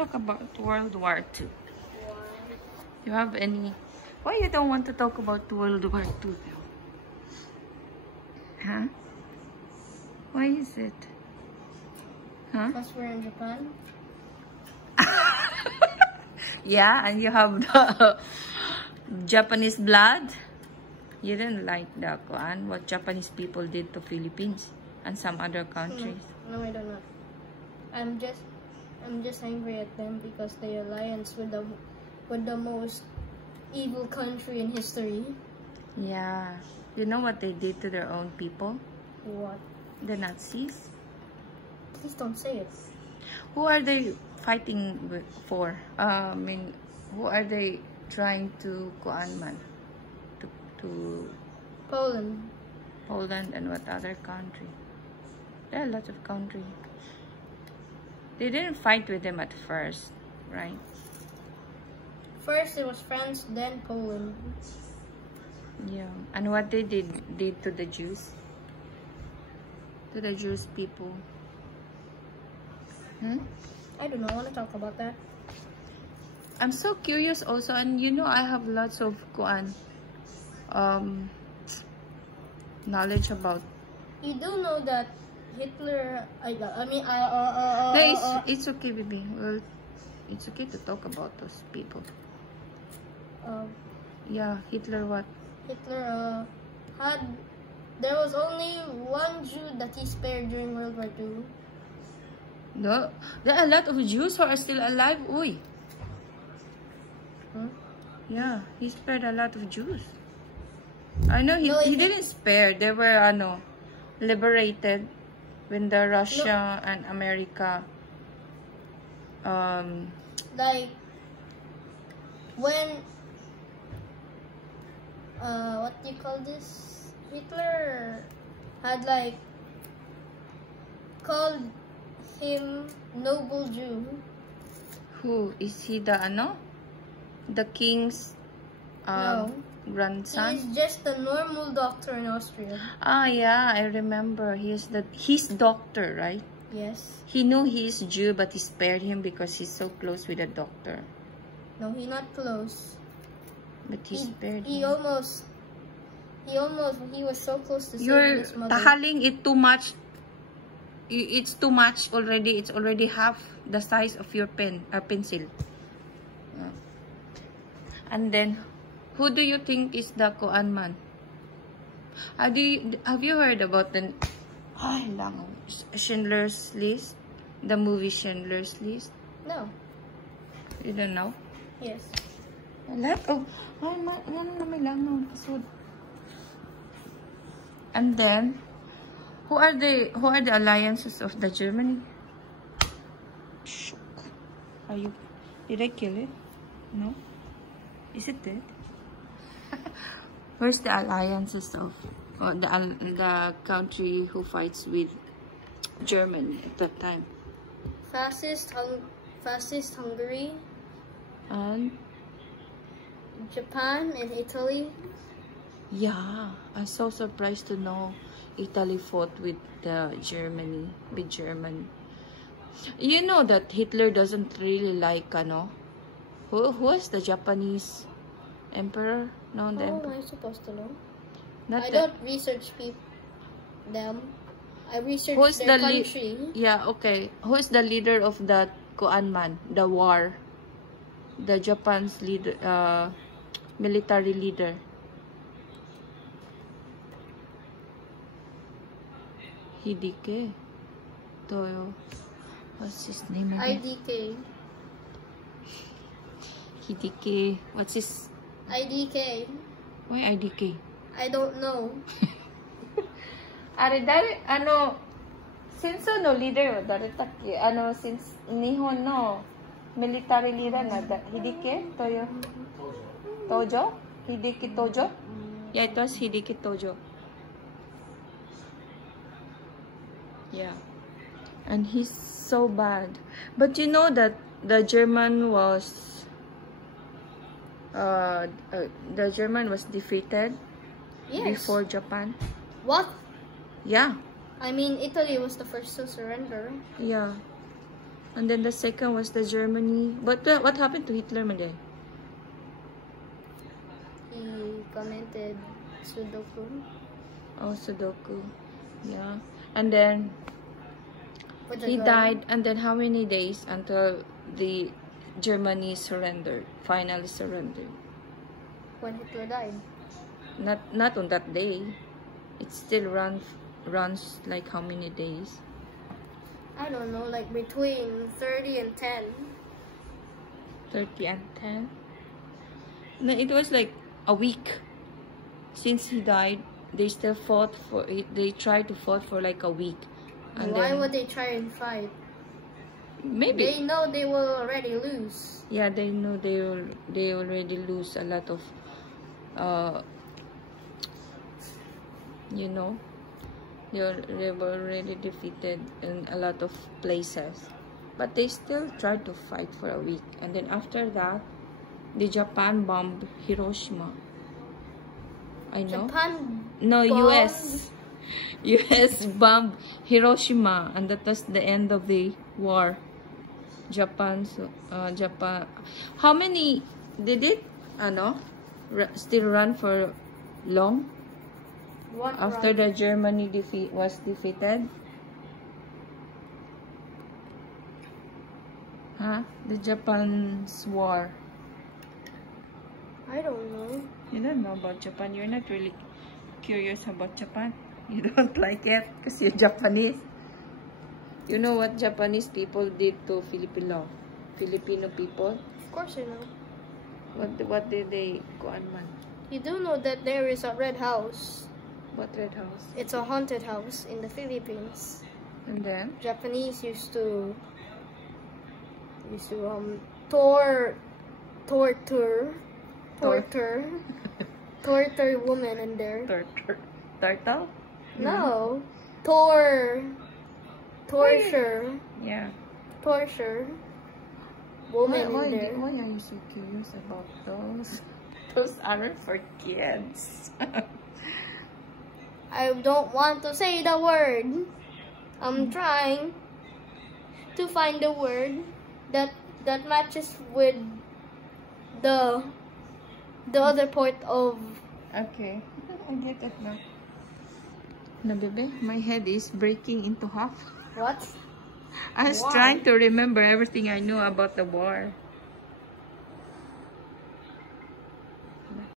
talk about World War II. You have any... Why you don't want to talk about World War II? Huh? Why is it? Huh? Because we're in Japan. Yeah, and you have the Japanese blood. You didn't like the Quran, what Japanese people did to Philippines and some other countries. No, I don't know. I'm just angry at them because they alliance with the most evil country in history. Yeah. You know what they did to their own people? What? The Nazis. Please don't say it. Who are they fighting for? I mean, who are they trying to Kuanman? To Poland. Poland and what other country? There are lots of countries. They didn't fight with them at first, right? First it was France, then Poland. Yeah. And what they did to the Jews? To the Jewish people? I don't know. I want to talk about that. I'm so curious also, and you know I have lots of knowledge about. You do know that Hitler. No, it's okay, baby. Well, it's okay to talk about those people. Yeah, Hitler what? Hitler there was only one Jew that he spared during World War II. No, there are a lot of Jews who are still alive. Uy. Yeah, he spared a lot of Jews. I know he didn't spare. They were liberated when the Russia and America like when what do you call this? Hitler had like called him noble Jew. Who is he? The king's No. grandson. He's just a normal doctor in Austria. Ah, yeah, I remember. He's doctor, right? Yes. He knew he's Jew, but he spared him because he's so close with the doctor. No, he's not close. But he spared He him. He was so close to saving You're his mother. tahaling it too much. It's too much already. It's already half the size of your pencil. And then, who do you think is the Koan man? Have you heard about the Schindler's List? The movie Schindler's List? No. You don't know? Yes. A lot of... And then, who are the alliances of the Germany? Did I kill it? No? Is it dead? Where's the alliances of the country who fights with Germany at that time? Fascist Hungary. And Japan and Italy. yeah, I'm so surprised to know Italy fought with Germany. You know that Hitler doesn't really like who was the Japanese emperor? No, the How am emperor. I supposed to know? Not I the- don't research them. I research Who's their the country. Yeah, okay. Who is the leader of the Koanman? The war. The Japan's leader, military leader. Hideki Toyo. What's his name again? IDK. Hideki. What's his? IDK. Why IDK? I don't know. Since leader since Nihon no military leader na Hideki Tojo? Hideki Tojo? Yeah, it was Hideki Tojo. Yeah. And he's so bad. But you know that the German was defeated before Japan. What? Yeah. I mean, Italy was the first to surrender. Yeah. And then the second was the Germany. But what happened to Hitler, Made? He commented Sudoku. Oh, Sudoku. Yeah. And then With the he gun. died. And then how many days until the Germany surrendered? Finally surrendered. When Hitler died. Not on that day. It still runs like how many days? I don't know, like between 30 and 10. 30 and 10? No, it was like a week since he died. They still fought for it. They tried to fight for like a week. And Why then, would they try and fight? maybe They know they will already lose. yeah, they know they already lose a lot of you know, they were already defeated in a lot of places, but they still tried to fight for a week. And then after that, the Japan bombed Hiroshima. I know. Japan No, bombed? US bombed Hiroshima, and that was the end of the war. Japan. How many did it? Still run for long What after run? the Germany was defeated? Huh? The Japan's war. I don't know. You don't know about Japan. You're not really curious about Japan. You don't like it because you're Japanese. You know what Japanese people did to Filipino people? Of course you know. What did they go on, man? You do know that there is a red house. What red house? It's a haunted house in the Philippines. And then Japanese used to torture women in there. Turtle? No, torture women in there. Why are you so curious about those? Those aren't for kids. I don't want to say the word. I'm trying to find the word that matches with the other part of. Okay, I get it now. No, baby, my head is breaking into half. What? I was Why? trying to remember everything I know about the war.